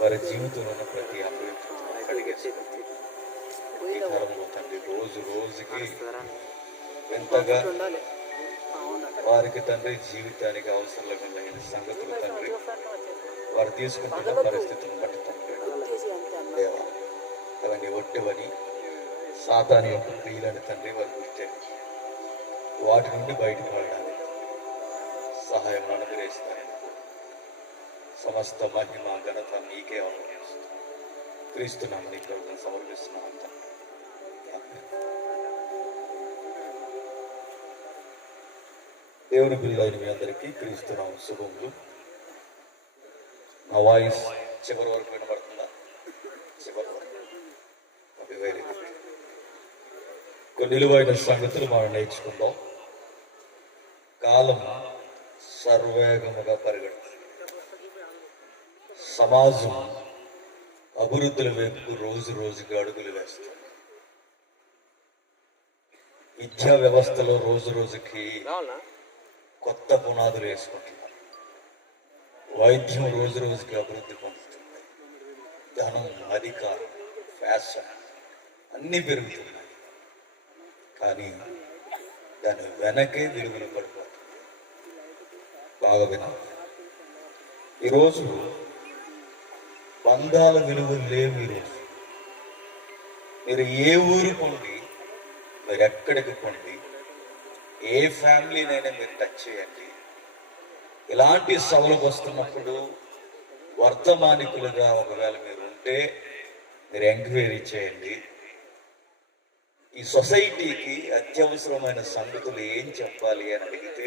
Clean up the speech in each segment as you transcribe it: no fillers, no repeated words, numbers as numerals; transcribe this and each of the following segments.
వారి జీవితంలో ఉన్న ప్రతి అపవిత్రతను కడిగేస్తారు. ఈ కాలంలో తండ్రి రోజు రోజుకి ఎంతగా వారికి తండ్రి జీవితానికి అవసరమైన సంగతులు తండ్రి వారు తీసుకుంటున్న పరిస్థితులను బట్టి తండ్రి దేవా అవన్నీ ఒట్టివని సాతాను యొక్క క్రియలను తండ్రి వారు గుర్తించి వాటి నుండి బయటపడడానికి సహాయం అనుగ్రహిస్తారని సమస్త మహిమ ఘనత మీకే అనుగ్రహిస్తాం. క్రీస్తున్నాము నీ ప్రభుత్వం సమర్పిస్తున్నాం. దేవుని పిల్లలైన మీ అందరికీ క్రీస్తున్నాం శుభములు. నా వాయిస్ చివరి వరకు వినబడుతుందా? చివరి వరకు వెరీ గుడ్. కొన్ని నిలువైన సంగతులు మనం నేర్చుకుందాం. కాలం సర్వేగముగా పరిగెడుతుంది. సమాజం అభివృద్ధుల వైపు రోజు రోజుకి అడుగులు వేస్తుంది. విద్యా వ్యవస్థలో రోజు రోజుకి కొత్త పునాదులు వేసుకుంటున్నారు. వైద్యం రోజు రోజుకి అభివృద్ధి పొందుతుంది. ధనం, అధికారం, ఫ్యాషన్ అన్నీ పెరుగుతున్నాయి. కానీ దాని వెనకే విలువలు పడిపోతుంది. బాగా వినాలి. ఈరోజు బంధాల విలువలు లేవు. ఈరోజు మీరు ఏ ఊరు కొండి, మీరు ఎక్కడికి కొండి, ఏ ఫ్యామిలీనైనా మీరు టచ్ చేయండి. ఇలాంటి సభలకు వస్తున్నప్పుడు వర్తమానికులుగా ఒకవేళ మీరు ఉంటే మీరు ఎంక్వైరీ చేయండి. ఈ సొసైటీకి అత్యవసరమైన సంగతులు ఏం చెప్పాలి అని అడిగితే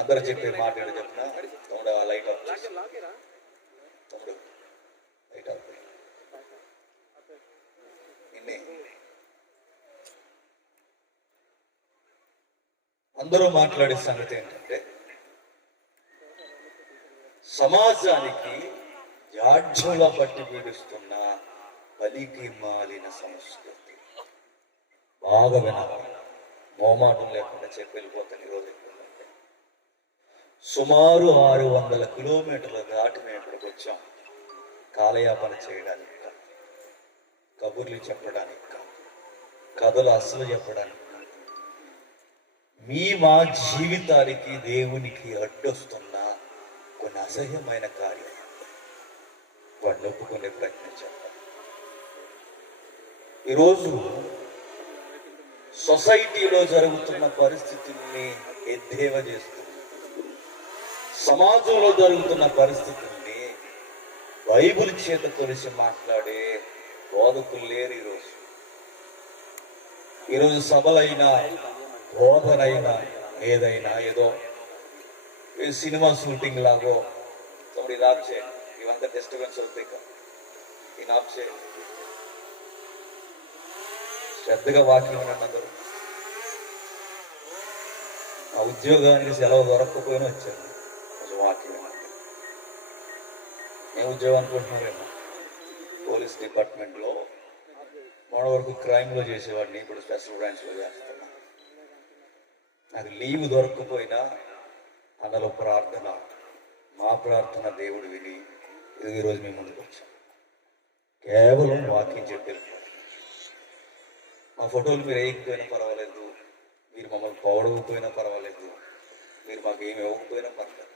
అందరూ చెప్పే మాట ఏంటో చెప్పిన తమ్ముడు లైట్ ఆఫ్ చేసి తమ్ముడు లైట్ ఆఫ్ ఇన్ని అందరూ మాట్లాడే సంగతి ఏంటంటే సమాజానికి జాడ్యంలో పట్టి పీడిస్తున్న పలికి మాలిన సంస్కృతి. బాగా వినాలి. మోమాటం లేకుండా చెప్పి వెళ్ళిపోతాను. ఈరోజు ఎక్కడంటే సుమారు 600 కిలోమీటర్ల దాటి మేము ఇక్కడికి వచ్చాం. కాలయాపన చేయడానికి కాదు, కబుర్లు చెప్పడానికి కాదు, కథలు అసలు చెప్పడానికి కాదు. మా జీవితానికి దేవునికి అడ్డొస్తున్న కొన్ని అసహ్యమైన కార్యాలు వాడిని ఒప్పుకునే ప్రయత్నం చేద్దాం. ఈరోజు సొసైటీలో జరుగుతున్న పరిస్థితుల్ని ఎద్దేవా చేస్తుంది. సమాజంలో జరుగుతున్న పరిస్థితుల్ని బైబిల్ చేత తొలిసి మాట్లాడే బోధకులు లేరు. ఈరోజు సభలైనా బోధనైనా ఏదైనా ఏదో సినిమా షూటింగ్ లాగో తమ్ముడు ఇది ఆప్ చేయండి. ఇవంతా డిస్టర్బెన్స్ అవుతాయి కదా, ఇది ఆప్ చేయండి. శ్రద్ధగా వాక్యం వినండి అందరూ. ఆ ఉద్యోగానికి సెలవు దొరకకపోయినా వచ్చాను. కొంచెం వాక్యం వినండి. నేను ఉద్యోగం అనుకుంటున్నారేమో. పోలీస్ డిపార్ట్మెంట్లో మన వరకు క్రైమ్లో చేసేవాడిని, ఇప్పుడు స్పెషల్ బ్రాంచ్లో చేస్తున్నా. నాకు లీవ్ దొరకకపోయినా అందులో ప్రార్థన, మా ప్రార్థన దేవుడు విని ఈరోజు మేము ముందుకు వచ్చాం. కేవలం వాక్యం చెప్పి మా ఫోటోలు మీరు వేయకపోయినా పర్వాలేదు, మీరు మమ్మల్ని పొగడకపోయినా పర్వాలేదు, మీరు మాకు ఏమి ఇవ్వకపోయినా పర్లేదు,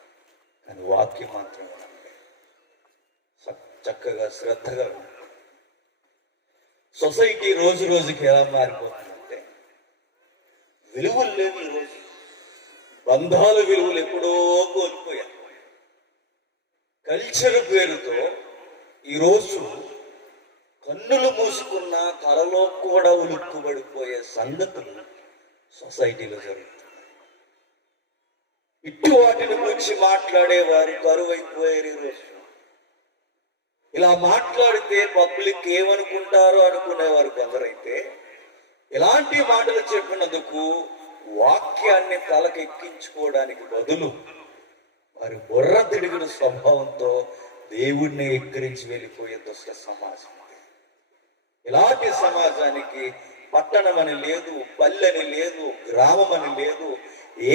కానీ వాక్యం మాత్రం చక్కగా శ్రద్ధగా ఉంటుంది. సొసైటీ రోజు రోజుకి ఎలా మారిపోతుందంటే విలువలు లేవు. ఈరోజు బంధాల విలువలు ఎప్పుడో కోల్పోయారు. కల్చర్ పేరుతో ఈరోజు కన్నులు మూసుకున్న తలలో కూడా ఉలుక్కుబడిపోయే సంగతులు సొసైటీలో జరుగుతున్నాయి. ఇటు వాటిని గురించి మాట్లాడే వారు కరువైపోయారు. ఈరోజు ఇలా మాట్లాడితే పబ్లిక్ ఏమనుకుంటారో అనుకునేవారు కొందరైతే, ఇలాంటి మాటలు చెప్పినందుకు వాక్యాన్ని తలకెక్కించుకోవడానికి బదులు వారి బుర్ర తిరిగిన స్వభావంతో దేవుణ్ణి ఎక్కిరించి వెళ్ళిపోయే దుష్ట సమాజం. ఇలాంటి సమాజానికి పట్టణం అని లేదు, పల్లె అని లేదు, గ్రామం అని లేదు,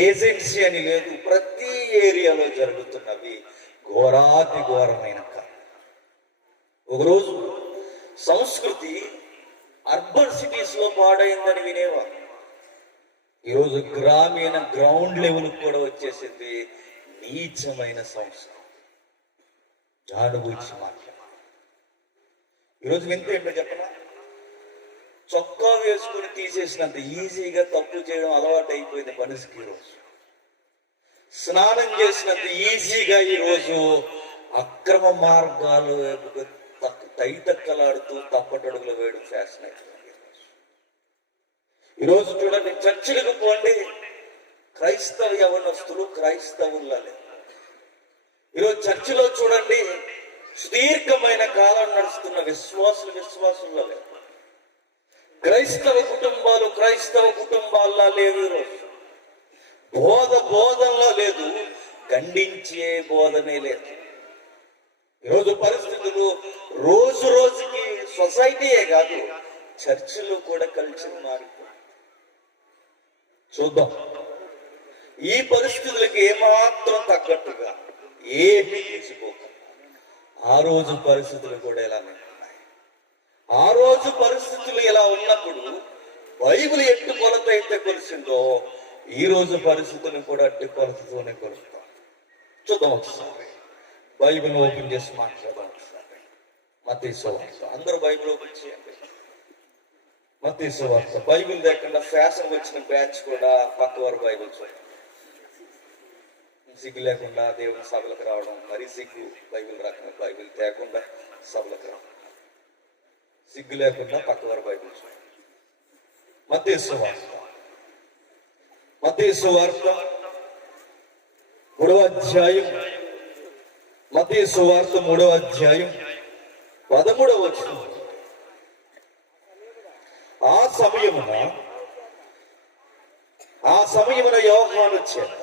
ఏజెన్సీ అని లేదు. ప్రతి ఏరియాలో జరుగుతున్నవి ఘోరాతి ఘోరమైన ఒకరోజు సంస్కృతి అర్బన్ సిటీస్ లో పాడైందని వినేవారు. ఈరోజు గ్రామీణ గ్రౌండ్ లెవెల్ కూడా వచ్చేసింది నీచమైన సంస్కృతి. దాని గురించి మాట్లాడాలి. ఈరోజు వింత ఏంటో చెప్పనా, చొక్కా వేసుకుని తీసేసినంత ఈజీగా తప్పు చేయడం అలవాటు అయిపోయింది మనిషికి. ఈరోజు స్నానం చేసినంత ఈజీగా ఈరోజు అక్రమ మార్గాలు తైతక్కలాడుతూ తప్పటడుగులు వేయడం ఫ్యాషన్ అయిపోయింది. ఈరోజు చూడండి, చర్చిలకు పోండి, క్రైస్తవ యవనస్తులు క్రైస్తవుల్లో లేదు. ఈరోజు చర్చిలో చూడండి, సుదీర్ఘమైన కాలం నడుస్తున్న విశ్వాసుల్లో లేదు. క్రైస్తవ కుటుంబాల్లో లేవు. ఈరోజు బోధనలో లేదు, ఖండించే బోధనే లేదు. ఈరోజు పరిస్థితులు రోజు రోజుకి సొసైటీయే కాదు, చర్చిలో కూడా కల్చర్ మారిపోయింది. చూద్దాం, ఈ పరిస్థితులకి ఏమాత్రం తగ్గట్టుగా ఏమీ తీసుకోక ఆ రోజు పరిస్థితులు కూడా ఇలానే ఉన్నాయి. ఆ రోజు పరిస్థితులు ఇలా ఉన్నప్పుడు బైబిల్ ఎట్టు కొలత అయితే కొలిసిందో ఈ రోజు పరిస్థితులు కూడా అట్టి కొలతతోనే కొలుస్తాం. చూద్దాం ఒకసారి, బైబిల్ ఓపెన్ చేసి మాట్లాడదాం ఒకసారి. మత్తయి సువార్త, అందరూ బైబిల్ ఓపెన్ చేయండి. మత్తయి సువార్త. బైబిల్ లేకుండా ఫ్యాషన్ వచ్చిన బ్యాచ్ కూడా పక్కవారు బైబిల్ చూడండి. సిగ్గు లేకుండా దేవుని సభలకు రావడం, మరీ సిగ్గు, బైబిల్ రాకుండా బైబిల్ తేకుండా సభలకు రావడం, సిగ్గు లేకుండా పక్కవారు బైబిల్ చూడండి. మత్తయి సువార్త 3వ అధ్యాయం, మత్తయి సువార్త 3వ అధ్యాయం 13వ వచనం. ఆ సమయమున యోహాను చేత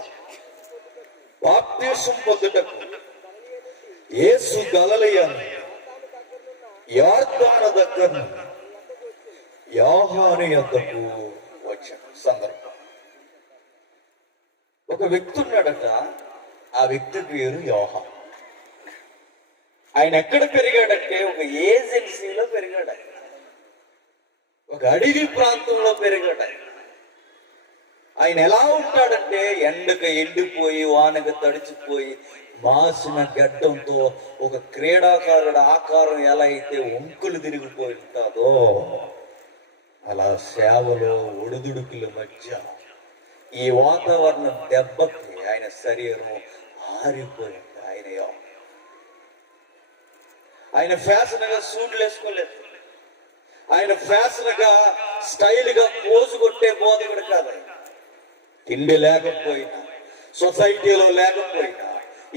బాప్తిసం పొందుటకు యేసు గలిలయ యొర్దాను దగ్గర యోహాను యొద్దకు వచ్చిన సందర్భం. ఒక వ్యక్తి ఉన్నాడట, ఆ వ్యక్తి పేరు యోహాను. ఆయన ఎక్కడ పెరిగాడంటే ఒక ఏజెన్సీలో పెరిగాడు. ఒక అడవి ప్రాంతంలో పెరిగాడు. ఆయన ఎలా ఉంటాడంటే, ఎండకు ఎండిపోయి వానకు తడిచిపోయి మాసిన గడ్డంతో ఒక క్రీడాకారుడు ఆకారం ఎలా అయితే వంకులు తిరిగిపోయి ఉంటాదో అలా సేవలో ఒడిదుడుకుల మధ్య ఈ వాతావరణం దెబ్బకి ఆయన శరీరం ఆరిపోయింది. ఆయన ఫ్యాషన్ గా సూట్లు వేసుకోలేదు. ఆయన ఫ్యాషన్ గా స్టైల్ గా పోజు కొట్టే బోధకుడు కాదు. తిండి లేకపోయినా, సొసైటీలో లేకపోయినా,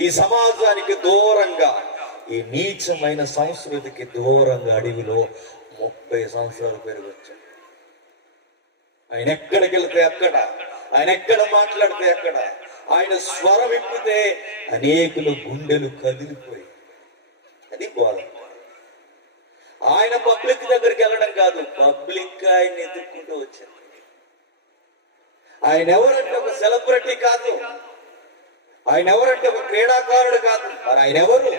ఈ సమాజానికి దూరంగా, ఈ నీచమైన సంస్కృతికి దూరంగా అడవిలో 30 సంవత్సరాలు పెరిగొచ్చాడు. ఆయన ఎక్కడికి వెళ్తే అక్కడ, ఆయన ఎక్కడ మాట్లాడితే అక్కడ, ఆయన స్వరం విప్పితే అనేకులు గుండెలు కదిలిపోయి, అది బోధ. ఆయన పబ్లిక్ దగ్గరికి వెళ్ళడం కాదు, పబ్లిక్ ఆయన ఎదుర్కొంటూ వచ్చారు. ఆయన ఎవరంటే ఒక సెలబ్రిటీ కాదు, ఆయన ఎవరంటే ఒక క్రీడాకారుడు కాదు, మరి ఆయన ఎవరు?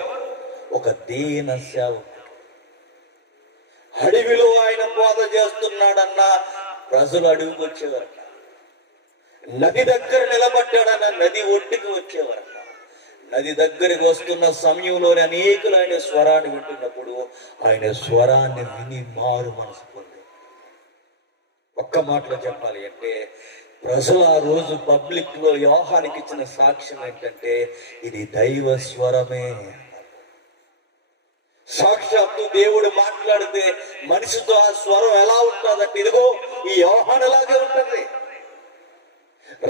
ఒక దీన సేవకుడు. అడవిలో ఆయన బోధ చేస్తున్నాడన్న ప్రజలు అడవికి వచ్చేవారట. నది దగ్గర నిలబడ్డాడన్న నది ఒడ్డుకి వచ్చేవారట. నది దగ్గరికి వస్తున్న సమయంలోనే అనేకులు ఆయన స్వరాన్ని వింటున్నప్పుడు ఆయన స్వరాన్ని విని మారు మనసు పొంది. ఒక్క మాటలో చెప్పాలి అంటే, ప్రజలు ఆ రోజు పబ్లిక్ లో యోహానికి ఇచ్చిన సాక్ష్యం ఏంటంటే, ఇది దైవ స్వరమే. సాక్షాత్తు దేవుడు మాట్లాడితే మనిషితో ఆ స్వరం ఎలా ఉంటుందంటే, ఇదిగో ఈ యోహాను లాగే ఉంటుంది.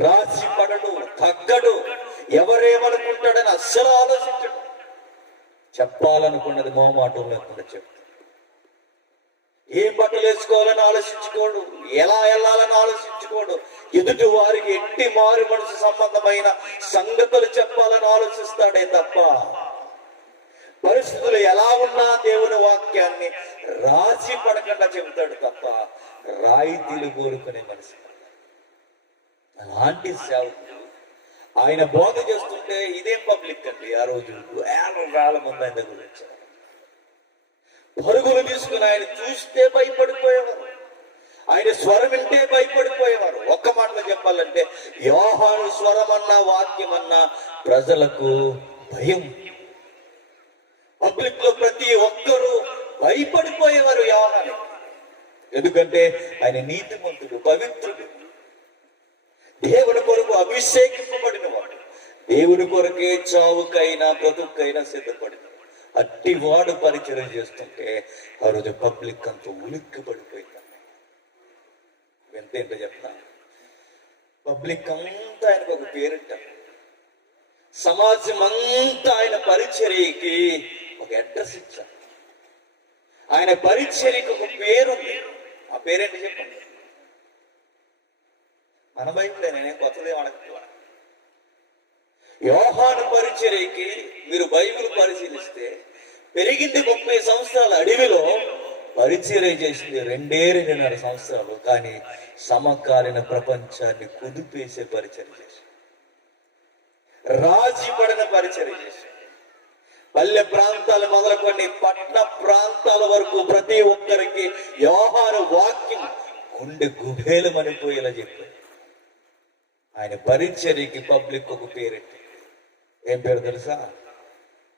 రాజీ పడడు, తగ్గడు, ఎవరేమనుకుంటాడని అస్సలు ఆలోచించడు. చెప్పాలనుకున్నది మొహమాటం లేకుండా చెప్తాడు. ఏం బట్టలు వేసుకోవాలని ఆలోచించుకోడు, ఎలా వెళ్ళాలని ఆలోచించుకోడు. ఎదుటి వారికి ఎట్టి మారు మనసు సంబంధమైన సంగతులు చెప్పాలని ఆలోచిస్తాడే తప్ప, పరిస్థితులు ఎలా ఉన్నా దేవుని వాక్యాన్ని రాజీ పడకుండా చెబుతాడు తప్ప రాయితీలు కోరుకునే మనిషి. అలాంటి సేవకుడు ఆయన బోధ చేస్తుంటే ఇదే పబ్లిక్ అండి. ఆ రోజు వేల మంది ఆయన దగ్గర వచ్చారు. పరుగులు తీసుకుని ఆయన చూస్తే భయపడిపోయేవారు, ఆయన స్వరం వింటే భయపడిపోయేవారు. ఒక్క మాటలో చెప్పాలంటే యోహాను స్వరం అన్నా వాక్యం అన్నా ప్రజలకు భయం. పబ్లిక్ లో ప్రతి ఒక్కరూ భయపడిపోయేవారు యోహాను. ఎందుకంటే ఆయన నీతిమంతుడు, పవిత్రుడు, దేవుని కొరకు అభిషేకింపబడిన వాడు, దేవుని కొరకే చావుకైనా బ్రతుకైనా సిద్ధపడిన అట్టివాడు పరిచయం చేస్తుంటే ఆ రోజు పబ్లిక్ అంతా ఉలిక్కి పడిపోయింది. ఎంతేంటో చెప్పిన పబ్లిక్ అంతా ఆయనకు ఒక పేరుంటారు, సమాజం అంతా ఆయన పరిచర్యకి ఒక అడ్రస్ ఇచ్చారు, ఆయన పరిచర్యకి ఒక పేరుంది. ఆ పేరేంటి చెప్పండి? మన బైబిల్ నేనేం కొత్తదే అడగట్లేదు. యోహాను పరిచర్యకి మీరు బైబిల్ పరిశీలిస్తే పెరిగింది 30 సంవత్సరాల అడవిలో, పరిచర్య చేసింది 2.5 సంవత్సరాలు. కానీ సమకాలీన ప్రపంచాన్ని కుదిపేసే పరిచర్య చేసి, రాజీ పడిన పరిచర్య చేసి, పల్లె ప్రాంతాలు మొదలుకొని పట్టణ ప్రాంతాల వరకు ప్రతి ఒక్కరికి యోహాను వాక్యం గుండె గుబేలు మనిపోయేలా చెప్పారు. ఆయన పరిచర్యకి పబ్లిక్ ఒక పేరెట్టి. ఏం పేరు తెలుసా?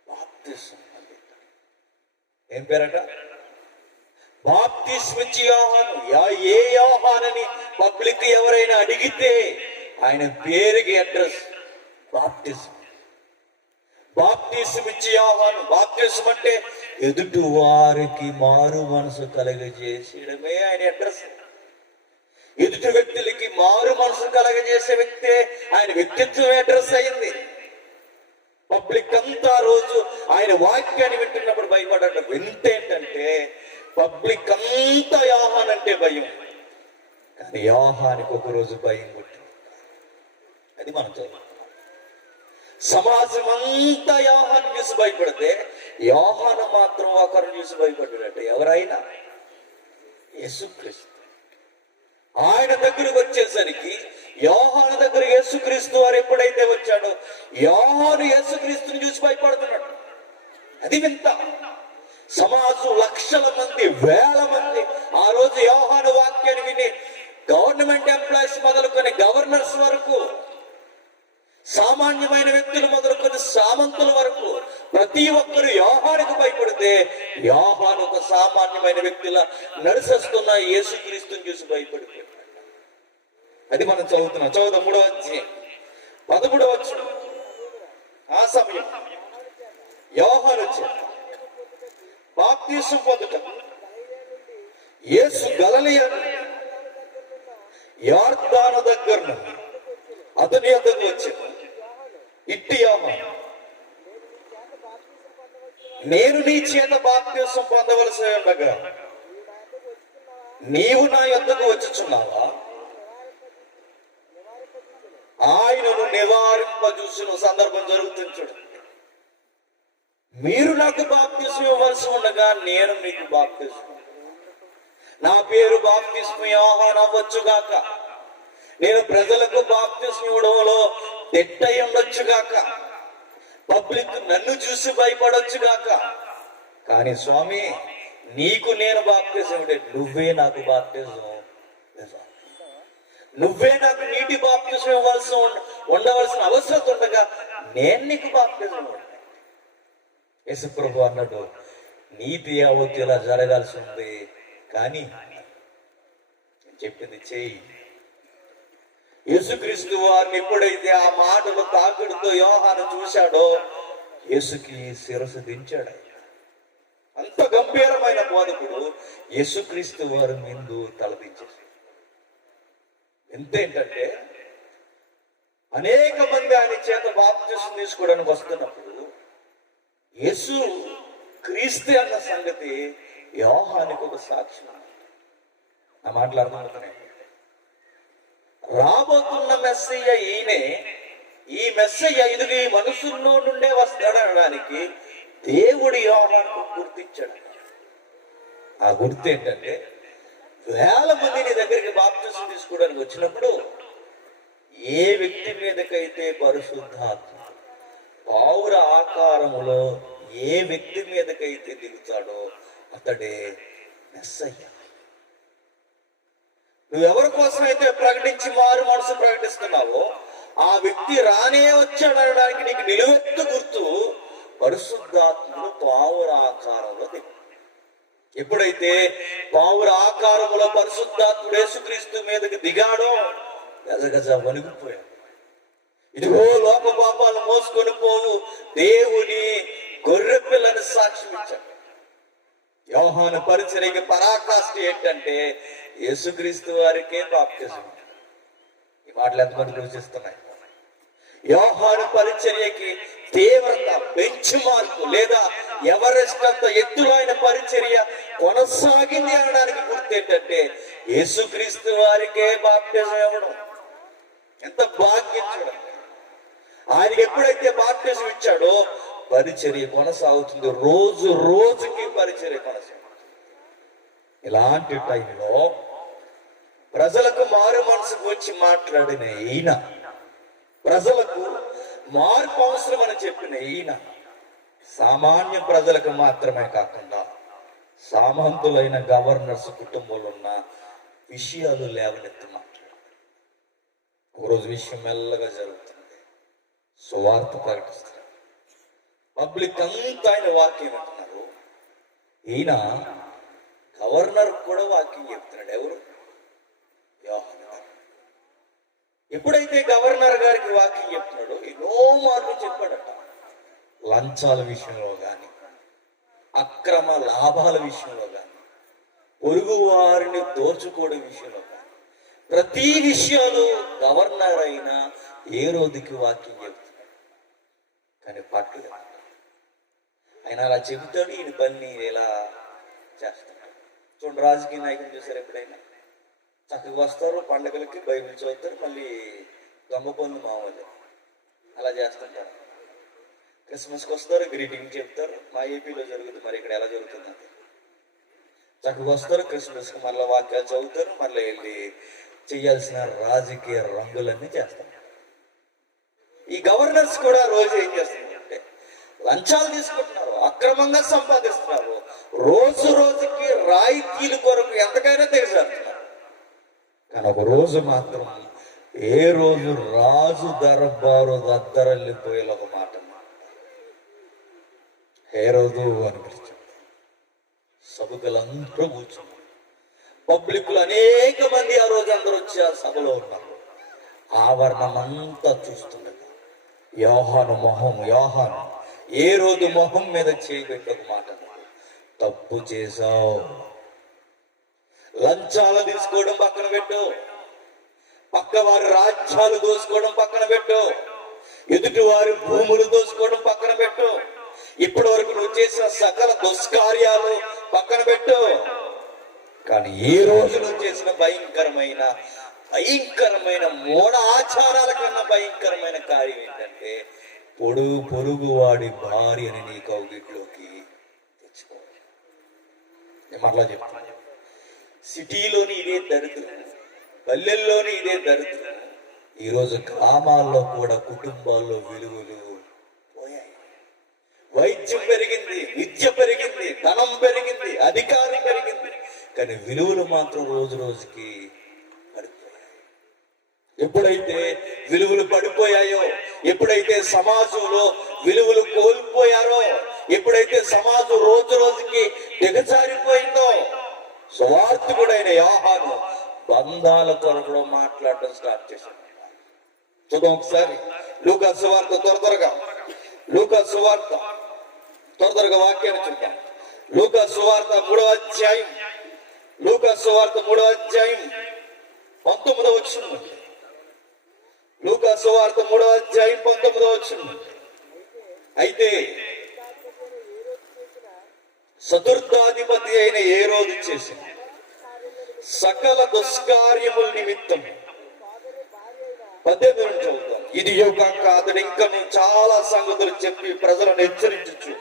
బాప్తిస్మం. ఏం పేరట? బాప్తిస్మిచ్చి యోహాను. ఏ యోహానని పబ్లిక్ ఎవరైనా అడిగితే ఆయన పేరుకి అడ్రస్ బాప్తిస్మం. బాప్తిస్మిచ్చి యోహాను. బాప్తిస్మం అంటే ఎదుటి వారికి మారు మనసు కలగజేసడమే ఆయన అడ్రస్. ఎదుటి వ్యక్తులకి మారు మనసు కలగజేసే వ్యక్తే ఆయన వ్యక్తిత్వం అడ్రస్ అయింది. పబ్లిక్ అంతా రోజు ఆయన వాక్యాన్ని వింటున్నప్పుడు భయపడ్డ. వింతేంటంటే పబ్లిక్ అంతా యోహాన్ అంటే భయం, కానీ యోహానికి ఒక రోజు భయం పుట్టింది. అది మనం చదువు. సమాజం అంతా యోహాను చూసి భయపడితే యోహాను మాత్రం ఒకరు చూసి భయపడ్డాడు. ఎవరైనా యేసుక్రీస్తు. ఆయన దగ్గరకు వచ్చేసరికి యోహాను దగ్గర యేసుక్రీస్తు వారు ఎప్పుడైతే వచ్చాడో యోహాను యేసుక్రీస్తుని చూసి భయపడుతున్నాడు. అది వింత. సమాజం లక్షల మంది, వేల మంది ఆ రోజు యోహాను వాక్యాన్ని విని, గవర్నమెంట్ ఎంప్లాయీస్ మొదలుకొని గవర్నర్స్ వరకు, సామాన్యమైన వ్యక్తులు మొదలుకొని సామంతుల వరకు ప్రతి ఒక్కరు యోహానుకు భయపడితే యోహాను ఒక సామాన్యమైన వ్యక్తుల నడిచేస్తున్న యేసుక్రీస్తుని చూసి భయపడిపోయాడు. అది మనం చదువుతున్నాం. 3వ అధ్యాయం 13వ వచనం. ఆ సమయం యోహాను వచ్చాడు బాప్తిసం పొందుట. యేసు గలిలయ యొర్దాను దగ్గర అతని యొద్దకు వచ్చాడు. ఇట్టి యోహాను, నేను నీ చేత బాప్తిసం పొందవలసి ఉండగా నీవు నా యొద్దకు వచ్చుచున్నావా? ఆయనను నివారింపజూసిన సందర్భం జరుగుతుంది చూడండి. మీరు నాకు బాప్తిసం ఇవ్వవలసి ఉండగా నేను మీకు బాప్తిసం, నా పేరు బాప్తిస్మ యోహాను అవ్వచ్చుగాక, నేను ప్రజలకు బాప్తిసం ఇవ్వడంలో దిట్టై ఉండొచ్చుగాక, పబ్లిక్ నన్ను చూసి భయపడొచ్చుగాక, కానీ స్వామి నీకు నేను బాప్తిసం ఇవ్వడే, నువ్వే నాకు బాప్తిసం, నువ్వే నాకు నీటి బాప్తిసం ఉండవలసిన అవసరం ఉండగా నేను నీకు బాప్తిసం ఇవ్వను. యేసుప్రభు అన్నాడు, నీతి యావత్తు ఇలా జరగాల్సి ఉంది, కానీ చెప్పింది చెయ్యి. యేసుక్రీస్తు వారిని ఎప్పుడైతే ఆ మాటలు తాకుడుతో యోహాను చూశాడో యేసుకి శిరస్సు దించాడు. అంత గంభీరమైన బోధకుడు యేసుక్రీస్తు వారి ముందు తలదించేసి. ఎంతేంటంటే అనేక మంది ఆయన చేత బాప్తిసం తీసుకోవడానికి వస్తున్నప్పుడు యేసు క్రీస్తు అన్న సంగతి యోహానికి ఒక సాక్ష్యం. ఆ మాటలు అర్థమవుతున్నాయి. రాబోతున్న మెస్సయ్య ఈయనే, ఈ మెస్సయ్య ఇదిగో ఈ మనుషుల్లో నుండే వస్తాడనడానికి దేవుడు యోహానుకు గుర్తించాడు. ఆ గుర్తు ఏంటంటే వేల మంది నీ దగ్గరికి బాప్తిసం తీసుకోవడానికి వచ్చినప్పుడు ఏ వ్యక్తి మీదకైతే పరిశుద్ధాత్మ పావుర ఆకారములో ఏ వ్యక్తి మీదకైతే దిగుతాడో అతడే మెస్సయ్య. నువ్వెవరి కోసం అయితే ప్రకటించి మారు మనసు ప్రకటిస్తున్నావో ఆ వ్యక్తి రానే వచ్చాడనడానికి నీకు నిలువెత్తు గుర్తు పరిశుద్ధాత్ముడు పావుర ఆకారంలో దిగాడు. ఎప్పుడైతే పావుర ఆకారంలో పరిశుద్ధాత్ముడు యేసుక్రీస్తు మీదకి దిగాడో గజగజ వణిగిపోయాడు. ఇదిగో లోక పాపాలు మోసుకొని పోవు దేవుని గొర్రె పిల్లని సాక్ష్యం ఇచ్చాడు. యోహాను పరిచర్యకి పరాకాష్ఠ ఏంటంటే యేసుక్రీస్తు వారికే బాప్తిజం. ఈ మాటలు ఎంతమంది రుచిస్తున్నాయి? యోహాను పరిచర్యకి తీవ్రత, బెంచ్ మార్కు లేదా ఎవరెస్ట్ అంత ఎత్తులో ఆయన పరిచర్య కొనసాగింది అనడానికి గుర్తు ఏంటంటే యేసుక్రీస్తు వారికే బాప్తిజం ఇవ్వడం. ఎంత భాగ్యం చూడండి. ఆయనకి ఎప్పుడైతే బాప్తిజం ఇచ్చాడో పరిచర్య కొనసాగుతుంది, రోజు రోజుకి పరిచర్య కొనసాగుతుంది. ఇలాంటి టైంలో ప్రజలకు మారు మనసుకు వచ్చి మాట్లాడిన ఈయన, ప్రజలకు మార్పు అవసరం అని చెప్పిన ఈయన సామాన్య ప్రజలకు మాత్రమే కాకుండా సామంతులైన గవర్నర్స్ కుటుంబంలో ఉన్న విషయాలు లేవనెత్తి మాట్లాడారు. ఒకరోజు విషయం మెల్లగా జరుగుతుంది, సువార్త ప్రకటిస్తారు, పబ్లిక్ అంతా ఆయన వాక్యం అంటున్నారు. ఈయన గవర్నర్ కూడా వాక్యం చెప్తున్నాడు. ఎవరు? యోహాను గారు. ఎప్పుడైతే గవర్నర్ గారికి వాక్యం చెప్తున్నాడో ఎన్నో మార్లు చెప్పాడట. లంచాల విషయంలో కానీ, అక్రమ లాభాల విషయంలో కానీ, పొరుగు వారిని దోచుకోవడం విషయంలో కానీ, ప్రతి విషయాలు గవర్నర్ అయినా ఏ రోజుకి వాక్యం చెప్తున్నాడు. కానీ పట్టు ఆయన అలా చెబుతాడు, ఈయన పని ఎలా చేస్తాడు. చూడండి, రాజకీయ నాయకులు చూసారు ఎప్పుడైనా? చక్కగా వస్తారు, పండగలకి బైబిల్ చదువుతారు, మళ్ళీ దొంగ పనులు మామూలు అలా చేస్తుంటారు. క్రిస్మస్కి వస్తారు, గ్రీటింగ్ చెప్తారు. మా ఏపీలో జరుగుతుంది, మరి ఇక్కడ ఎలా జరుగుతుంది? చక్కగా వస్తారు, క్రిస్మస్కి మళ్ళీ వాక్యాలు చదువుతారు, మళ్ళీ వెళ్ళి చేయాల్సిన రాజకీయ రంగులన్నీ చేస్తారు. ఈ గవర్నర్స్ కూడా రోజు ఏం చేస్తున్నారంటే లంచాలు తీసుకుంటున్నారు, అక్రమంగా సంపాదిస్తున్నారు, రోజు రోజుకి రాయితీలు కొరకు ఎంతకైనా తెగజారుతున్నారు. కానీ ఒక రోజు మాత్రం, ఏ రోజు రాజు దర్బారు దద్దరల్లిపోయేలా ఒక మాట, హేరోదు అని పిలిచాడు. సభకులందరూ కూర్చున్నారు, పబ్లిక్లు అనేక మంది ఆ రోజు అందరూ వచ్చి ఆ సభలో ఉన్నారు. ఆవరణం అంతా చూస్తుండగా యోహాను ఏ రోజు మొహం మీద చేయబెట్టి ఒక మాట, తప్పు చేశావు. లంచాలు తీసుకోవడం పక్కన పెట్టు, పక్క వారి రాజ్యాలు దోసుకోవడం పక్కన పెట్టు, ఎదుటి వారి భూములు దోసుకోవడం పక్కన పెట్టు, ఇప్పటి వరకు నువ్వు చేసిన సకల దుష్కార్యాలు పక్కన పెట్టు. కానీ ఏ రోజు నువ్వు చేసిన భయంకరమైన మూఢ ఆచారాల కన్నా భయంకరమైన కార్యం ఏంటంటే పొరుగు వాడి భార్యని నీ కౌగిట్లోకి తెచ్చుకోవాలి. నేను మరలా చెప్తాను, సిటీలోని ఇదే దరిద్రం, పల్లెల్లోని ఇదే దరిద్రం. ఈరోజు గ్రామాల్లో కూడా కుటుంబాల్లో విలువలు పోయాయి. వైద్యం పెరిగింది, విద్య పెరిగింది, ధనం పెరిగింది, అధికారం పెరిగింది, కానీ విలువలు మాత్రం రోజు రోజుకి పడిపోయాయి. ఎప్పుడైతే విలువలు పడిపోయాయో, ఎప్పుడైతే సమాజంలో విలువలు కోల్పోయారో, ఎప్పుడైతే సమాజం రోజు రోజుకి దిగజారిపోయిందో, సువార్తికుడైన యోహాను బంధాల కొరకు మాట్లాడడం స్టార్ట్ చేశాడు. చూద్దాం ఒకసారి లూకా సువార్త, లూకా సువార్త త్వరగా వాక్యాన్ని చూద్దాం. లూకా సువార్త 3వ అధ్యాయం, లూకా సువార్త 3వ అధ్యాయం 19వ వచనం. లూకా సువార్త 3వ అధ్యాయం 19వ వచనం. అయితే చతుర్థాధిపతి అయిన హేరోదు చేసిన సకల దుష్కార్యముల నిమిత్తం 18 నుంచి చదువుతాం. ఇది యోగాక అతడు ఇంకా చాలా సంగతులు చెప్పి ప్రజలను హెచ్చరించు,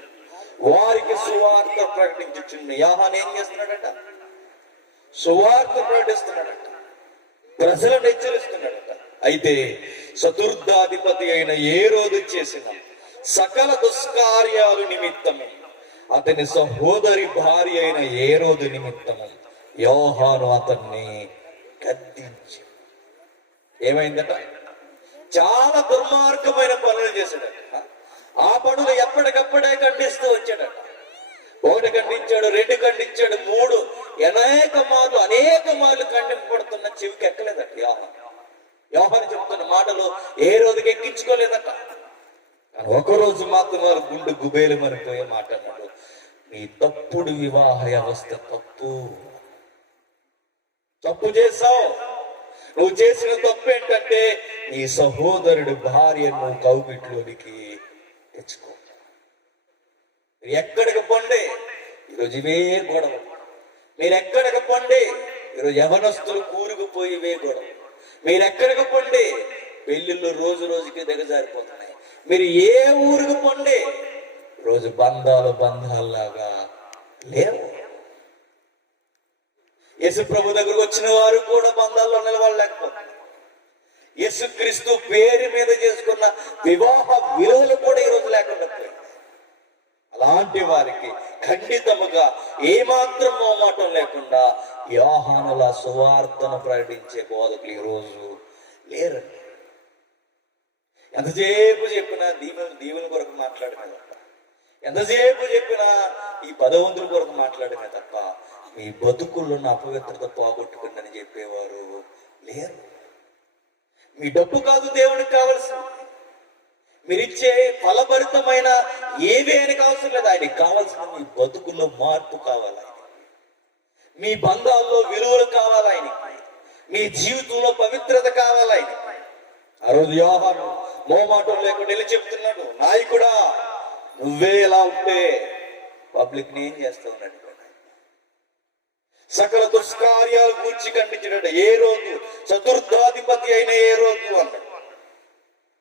వారికి సువార్త ప్రకటించు. యోహాను ఏం చేస్తున్నాడట? సువార్త ప్రకటిస్తున్నాడట, ప్రజలను హెచ్చరిస్తున్నాడట. అయితే చతుర్థాధిపతి అయిన హేరోదు చేసిన సకల దుష్కార్యాలు నిమిత్తము అతని సహోదరి భార్య అయిన హేరోదు నిమిత్తము యోహాను అతన్ని గద్దించి. ఏమైందట? చాలా దుర్మార్గమైన పనులు చేశాడట. ఆ పనులు ఎప్పటికప్పుడే ఖండిస్తూ వచ్చాడట. 1 ఖండించాడు, 2 ఖండించాడు, 3 అనేక మార్లు ఖండింపబడుతున్న చెవికి ఎక్కలేదట యోహాను చెప్తున్న మాటలు ఏ రోజుకి ఎక్కించుకోలేదట. కానీ ఒకరోజు మాత్రం వారు గుండు గుబేలు మరిపోయే మాట అన్నాడు, నీ తప్పుడు వివాహ వ్యవస్థ తప్పు చేశావు. నువ్వు చేసిన తప్పు ఏంటంటే నీ సహోదరుడి భార్యను కౌగిట్లోనికి తెచ్చుకో. ఎక్కడికి పొండి ఈరోజు ఇవే గొడవ. మీరు ఎక్కడికి పొండి ఈరోజు యవనస్తులు కూరుకుపోయి ఇవే గొడవ. మీరు ఎక్కడికి పొండి పెళ్లిళ్ళు రోజు రోజుకి దిగజారిపోతున్నాయి. మీరు ఏ ఊరికి పొండి రోజు బంధాల్లాగా లేవు. యేసు ప్రభు దగ్గరకు వచ్చిన వారు కూడా బంధాల్లో నిలబడలేకపోతున్నారు. యేసుక్రీస్తు పేరు మీద చేసుకున్న వివాహ విలువలు కూడా ఈరోజు లేకుండా పోయింది. అలాంటి వారికి ఖండితముగా ఏమాత్రం మోమాటం లేకుండా యోహానుల సువార్తను ప్రకటించే బోధకులు ఈరోజు లేరండి. ఎంతసేపు చెప్పినా దీవుల కొరకు మాట్లాడమే తప్ప, ఎంతసేపు చెప్పినా ఈ పదవంతుల కొరకు మాట్లాడమే తప్ప మీ బతుకుల్లో ఉన్న అపవిత్రత పోగొట్టుకుందని చెప్పేవారు లేరు. మీ డబ్బు కాదు దేవునికి కావాల్సింది. మీరిచ్చే ఫలభరితమైన ఏవి ఆయనకు అవసరం లేదు. ఆయనకి కావాల్సిన మీ బతుకుల్లో మార్పు కావాలి. మీ బంధాల్లో విలువలు కావాలి. ఆయనకి మీ జీవితంలో పవిత్రత కావాలి. ఆయనకి ఆ రోజు యోహాను మోమాటం లేకుండా వెళ్ళి చెప్తున్నాడు, నాయకుడా నువ్వే ఎలా ఉంటే పబ్లిక్ ని ఏం చేస్తావు అన్నాడు. సకల దుష్కార్యాలు కూర్చి ఖండించాడు. ఏ రోజు చతుర్థాధిపతి అయిన ఏ రోజు అన్నాడు.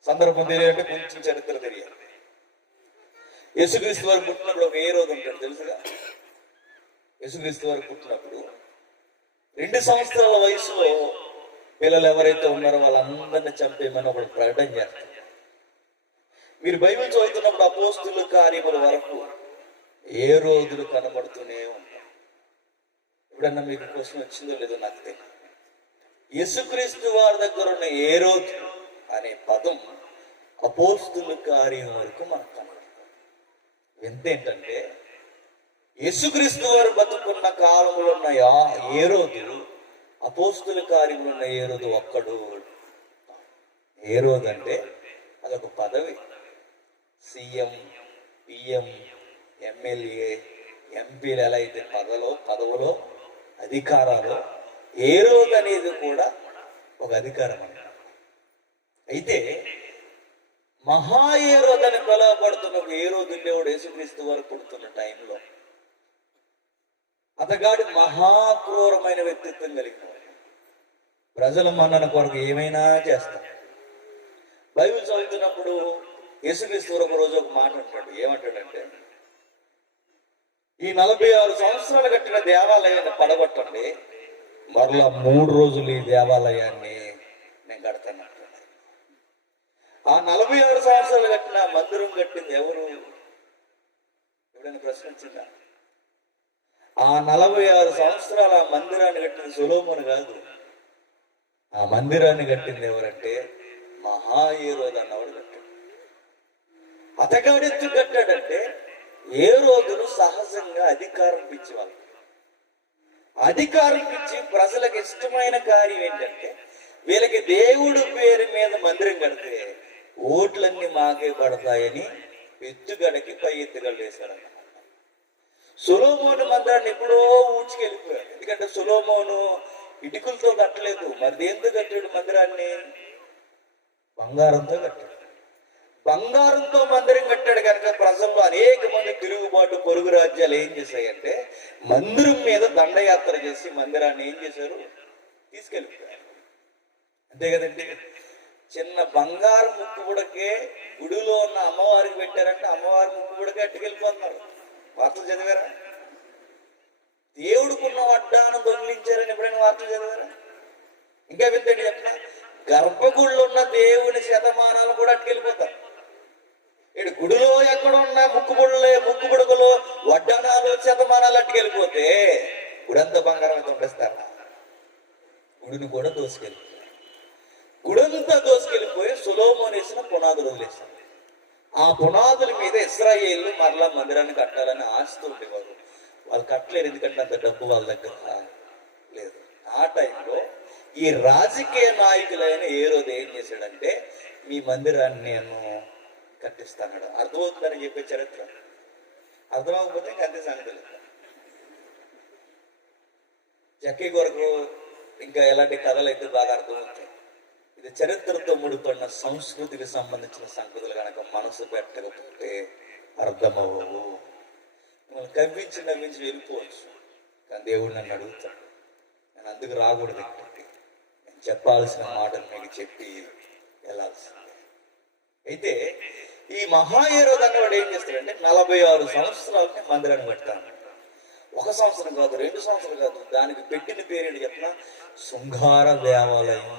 సందర్భం తెలియాలంటే కొంచెం చరిత్ర తెలియాలి. యేసుక్రీస్తు వారు పుట్టినప్పుడు ఒక ఏ రోజు ఉంటాడు తెలుసుగా. యేసుక్రీస్తు వారు పుట్టినప్పుడు 2 సంవత్సరాల వయసులో పిల్లలు ఎవరైతే ఉన్నారో వాళ్ళందరినీ చంపేయమని ఒకటి ప్రకటన చేస్తారు. మీరు బైబిల్ చదువుతున్నప్పుడు అపోస్తుల కార్యముల వరకు ఏ రోజులు కనబడుతూనే ఉంటాయి. ఎప్పుడన్నా మీకు క్వశ్చన్ వచ్చిందో లేదో నాకు తెలియదు. యేసుక్రీస్తు వారి దగ్గర ఉన్న ఏ రోజు అనే పదం అపోస్తుల కార్యం వరకు మనకు కనబడుతుంది. ఎంతేంటంటే యేసుక్రీస్తు వారు బతుకున్న కాలంలో ఉన్న ఏ రోజు అపోస్తుల కార్యంలో ఉన్న ఏ రోజు ఒక్కడు. ఏ రోజు అంటే అదొక పదవి. సీఎం, పిఎం, ఎమ్మెల్యే, ఎంపీలు ఎలా అయితే పదవులో అధికారాలు, ఏ రోజు అనేది కూడా ఒక అధికారం అన్నమాట. అయితే మహా ఏ రోజు అని పిలువబడుతున్న ఒక ఏ రోజు ఉండేవాడు యేసుక్రీస్తు వారు పుడుతున్న టైంలో. అతగాడు మహాక్రూరమైన వ్యక్తిత్వం కలిగిన ప్రజల మన్నన కొరకు ఏమైనా చేస్తాడు. బైబిల్ చదువుతున్నప్పుడు యేసుక్రీస్తు ఒక రోజు ఒక మాట అంటాడు. ఏమంటాడంటే, ఈ 46 సంవత్సరాలు కట్టిన దేవాలయాన్ని పడగొట్టండి, మరలా 3 రోజులు ఈ దేవాలయాన్ని నేను కడతాను. ఆ 46 సంవత్సరాలు కట్టిన మందిరం కట్టింది ఎవరు? ఎప్పుడైనా ప్రశ్నించిందా? ఆ 46 సంవత్సరాల ఆ మందిరాన్ని కట్టింది సొలొమోను కాదు. ఆ మందిరాన్ని కట్టింది ఎవరంటే మహాహేరోదు అన్నవాడు కట్టాడు. అతగాడెత్తు కట్టాడంటే ఏ రోజులు సహజంగా అధికారం పిచ్చి వాళ్ళు. అధికారం పిచ్చి ప్రజలకు ఇష్టమైన కార్యం ఏంటంటే వీళ్ళకి దేవుడు పేరు మీద మందిరం కడితే ఓట్లన్నీ మాకే పడతాయని ఎత్తుగడకి పై ఎత్తుగడలు వేశాడన్నమాట. సొలొమోను మందిరాన్ని ఎప్పుడో ఊడ్చుకెళ్ళిపోయాడు. ఎందుకంటే సొలొమోను ఇటుకలతో కట్టలేదు. మరి దేంతో కట్టాడు మందిరాన్ని? బంగారంతో కట్టాడు. బంగారంతో మందిరం కట్టాడు కనుక ప్రజల్లో అనేక మంది తిరుగుబాటు పొరుగు రాజ్యాలు ఏం చేశాయంటే మందిరం మీద దండయాత్ర చేసి మందిరాన్ని ఏం చేశారు? తీసుకెళ్ళిపోయారు. అంతే కదండి. చిన్న బంగారు ముక్కుబుడకే గుడిలో ఉన్న అమ్మవారికి పెట్టారంటే అమ్మవారి ముక్కుబుడకే అట్టుకెళ్ళిపోతున్నారు. వార్తలు చదివారా? దేవుడికున్న వడ్డాను దొంగిలించారని ఎప్పుడైనా వార్తలు చదివారా? ఇంకా వింతండి చెప్పిన గర్భగుడిలో ఉన్న దేవుని శతమానాలు కూడా అట్టుకెళ్ళిపోతారు. గుడిలో ఎక్కడ ఉన్న ముక్కుబుడలో గుడిని కూడా దోసుకెళ్ళిపోయారు. గుడంతా దోసుకెళ్ళిపోయి సొలొమోను వేసిన పునాదులు వదిలేశారు. ఆ పునాదుల మీద ఇశ్రాయేలు మరలా మందిరాన్ని కట్టాలని ఆశతో ఉండేవారు. వాళ్ళు కట్టలేరు, ఎందుకంటే అంత డబ్బు వాళ్ళ దగ్గర లేదు. ఆ టైంలో ఈ రాజకీయ నాయకులైన హేరోదు ఏం చేశాడంటే, మీ మందిరాన్ని నేను కట్టిస్తాడు. అర్థమవుతుందని చెప్పే చరిత్ర. అర్థమవకపోతే ఇంకా అంతే సంగతి లేదు. జక్కీ కొరకు ఇంకా ఎలాంటి కథలు అయితే బాగా అర్థమవుతాయి. ఇది చరిత్రతో ముడిపడిన సంస్కృతికి సంబంధించిన సంగతులు కనుక మనసు పెట్టకపోతే అర్థమవ్వవు. మిమ్మల్ని కవ్వించి నవ్వించి వెళ్ళిపోవచ్చు, కానీ దేవుడు నన్ను అడుగుతాడు. నేను అందుకు రాకూడదు ఇక్కడికి. నేను చెప్పాల్సిన మాటలు మీకు చెప్పి వెళ్ళాల్సిందే. అయితే ఈ మహాహేరోదు అన్నవాడు ఏం చేస్తాడంటే 46 సంవత్సరాలకి మందిరాన్ని పెడతాను. 1 సంవత్సరం కాదు, 2 సంవత్సరాలు కాదు. దానికి పెట్టిన పేరేంటి చెప్పిన, శృంగార దేవాలయం.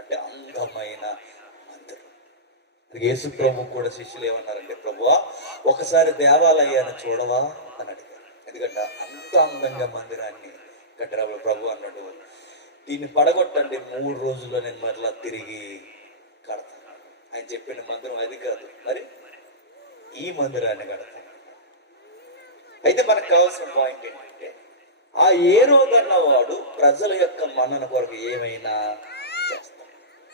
అంటే అందమైన మందిరం. యేసు ప్రభు కూడా శిష్యులు ఏమన్నారంటే, ప్రభువా ఒకసారి దేవాలయాన్ని చూడవా అని అడిగారు. ఎందుకంటే అంత అందంగా మందిరాన్ని కట్టారు. ప్రభు అన్నాడు, దీన్ని పడగొట్టండి, 3 రోజుల్లో నేను మరలా తిరిగి కడతాను. ఆయన చెప్పిన మందిరం అది కాదు, మరి ఈ మందిరాన్ని కడతాను. అయితే మనకు కావాల్సిన పాయింట్ ఏంటంటే, ఆ హేరోదు అన్నవాడు ప్రజల యొక్క మన్నన కొరకు ఏమైనా చేస్తాడు.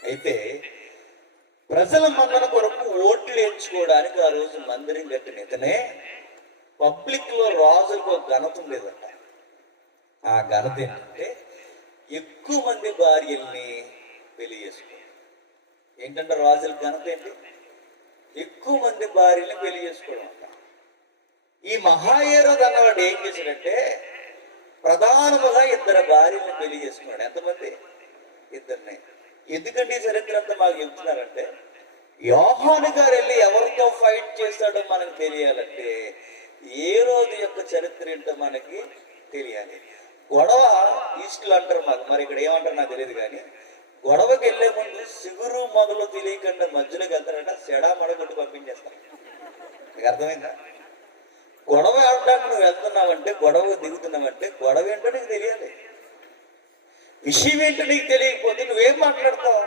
అయితే ప్రజల మన్నన కొరకు ఓట్లు వేయించుకోవడానికి ఆ రోజు మందిరం కట్టిన ఇతనే పబ్లిక్ లో రాజులకు ఒక ఘనత ఉండేదట. ఆ ఘనత ఏంటంటే ఎక్కువ మంది భార్యల్ని పెళ్లి చేసుకోవడం. ఏంటంటే రాజుల ఘనత ఏంటి? ఎక్కువ మంది భార్యల్ని పెళ్లి చేసుకోవడం అంట. ఈ మహాహేరోదు అన్నవాడు ఏం చేశాడంటే, ప్రధానముగా 2 భార్యల్ని పెళ్లి చేసుకున్నాడు. ఎంతమంది? 2. ఎందుకంటే ఈ చరిత్ర అంతా మాకు చెప్తున్నారంటే, యోహాను గారు వెళ్ళి ఎవరితో ఫైట్ చేస్తాడో మనకు తెలియాలంటే హేరోదు యొక్క చరిత్ర ఏంటో మనకి తెలియాలి. గొడవ ఈస్టులు అంటారు మాకు, మరి ఇక్కడ ఏమంటారు నాకు తెలియదు. కానీ గొడవకి వెళ్లే ముందు సిగురు మొదలు తెలియకుండా మధ్యలోకి వెళ్తారంట, సెడా మడగొట్టు పంపించేస్తారు. నీకు అర్థమైందా? గొడవ ఆడడానికి నువ్వు వెళ్తున్నావంటే, గొడవ దిగుతున్నావంటే గొడవ ఏంటో నీకు తెలియాలి. విషయం ఏంటో నీకు తెలియకపోతే నువ్వేం మాట్లాడతావు?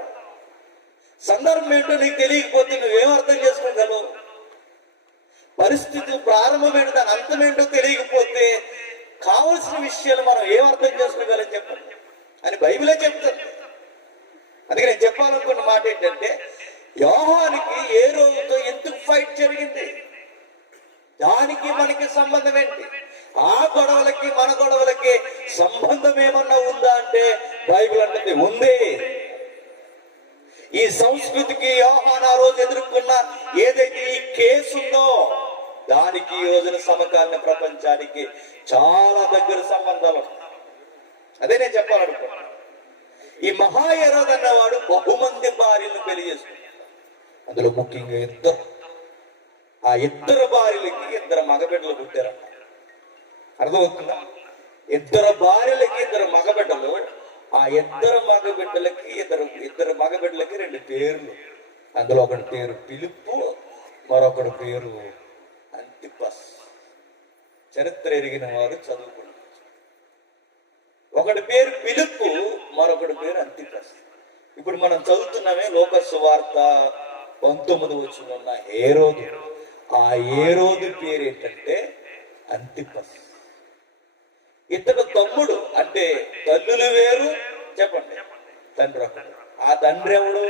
సందర్భం ఏంటో నీకు తెలియకపోతే నువ్వేం అర్థం చేసుకోగలవు? పరిస్థితి ప్రారంభం ఏంటో దాని అంతం ఏంటో తెలియకపోతే కావలసిన విషయాలు మనం ఏం అర్థం చేసుకోగలం చెప్పండి అని బైబిలే చెప్తుంది. అందుకే నేను చెప్పాలనుకున్న మాట ఏంటంటే, యోహానికి హేరోదుతో ఎందుకు ఫైట్ జరిగింది, దానికి మనకి సంబంధం ఏంటి? ఆ గొడవలకి మన గొడవలకి సంబంధం ఏమన్నా ఉందా అంటే బైబిల్ అంటే ఉంది. ఈ సంస్కృతికి యోహాను ఆ రోజు ఎదుర్కొన్న ఏదైతే ఈ కేసు ఉందో దానికి ఈ రోజున సమకాలీన ప్రపంచానికి చాలా దగ్గర సంబంధాలు. అదే నేను చెప్పాలనుకున్నాను. ఈ మహాహేరోదు అన్నవాడు బహుమంది భార్యలను పెళ్లి చేసుకున్నాడు. అందులో ముఖ్యంగా 2. ఆ 2 భార్యలకి 2 మగబిడ్డలు పుట్టారన్న. అర్థమవుతుందా? 2 భార్యలకి 2 మగబిడ్డలు. ఆ 2 మగబిడ్డలకి 2 మగబిడ్డలకి 2 పేర్లు. అందులో ఒకటి పేరు పిలుపు, మరొకటి పేరు అంతిపస్. చరిత్ర ఎరిగిన వారు చదువుకున్నారు. ఒకటి పేరు పిలుపు, మరొకటి పేరు అంతిపస్. ఇప్పుడు మనం చదువుతున్నామే లోక సువార్త 19 ఉన్న హేరోదు. ఆ హేరోదు పేరు ఏంటంటే అంతిపస్. ఇతడు తమ్ముడు. అంటే తల్లులు వేరు, చెప్పండి, తండ్రి ఒకడు. ఆ తండ్రి ఎవడు?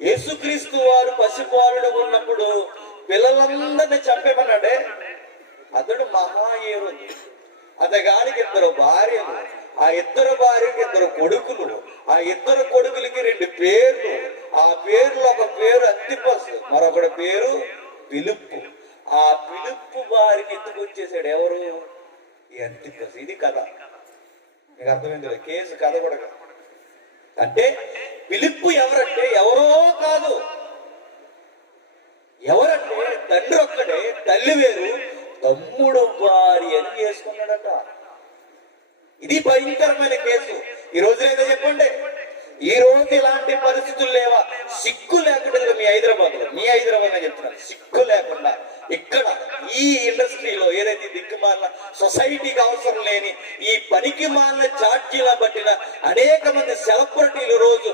యేసుక్రీస్తు వారు పసిపాలుడు ఉన్నప్పుడు పిల్లలందరినీ చంపేమన్నాడే, అతడు మహాహేరోదు. అతగానికి 2 భార్యలు. ఆ 2 భార్యకి 2 కొడుకులు. ఆ 2 కొడుకులకి 2 పేర్లు. ఆ పేర్లు ఒక పేరు అంతిపస్, మరొకటి పేరు పిలుపు. ఆ పిలుపు వారిని ఎత్తుకొచ్చేసాడు ఎవరు? ఈ అంతిపస్. ఇది కథ. మీకు అర్థమైంది? కేసు కథ కూడా కాదు. అంటే పిలుపు ఎవరంటే ఎవరో కాదు. ఎవరంటే తండ్రి ఒక్కడే, తల్లి వేరు, తమ్ముడు భార్య అని చేసుకున్నాడట. ఇది భయంకరమైన కేసు. ఈ రోజు ఏదో చెప్పండి, ఈ రోజు ఇలాంటి పరిస్థితులు లేవా? సిగ్గు లేకుండా మీ హైదరాబాద్ లో చెప్తున్నాను, సిగ్గు లేకుండా ఇక్కడ ఈ ఇండస్ట్రీలో ఏదైతే దిక్కు మాలిన సొసైటీకి అవసరం లేని ఈ పనికి మాలిన ఛార్జీల బట్టిన అనేక మంది సెలబ్రిటీలు రోజు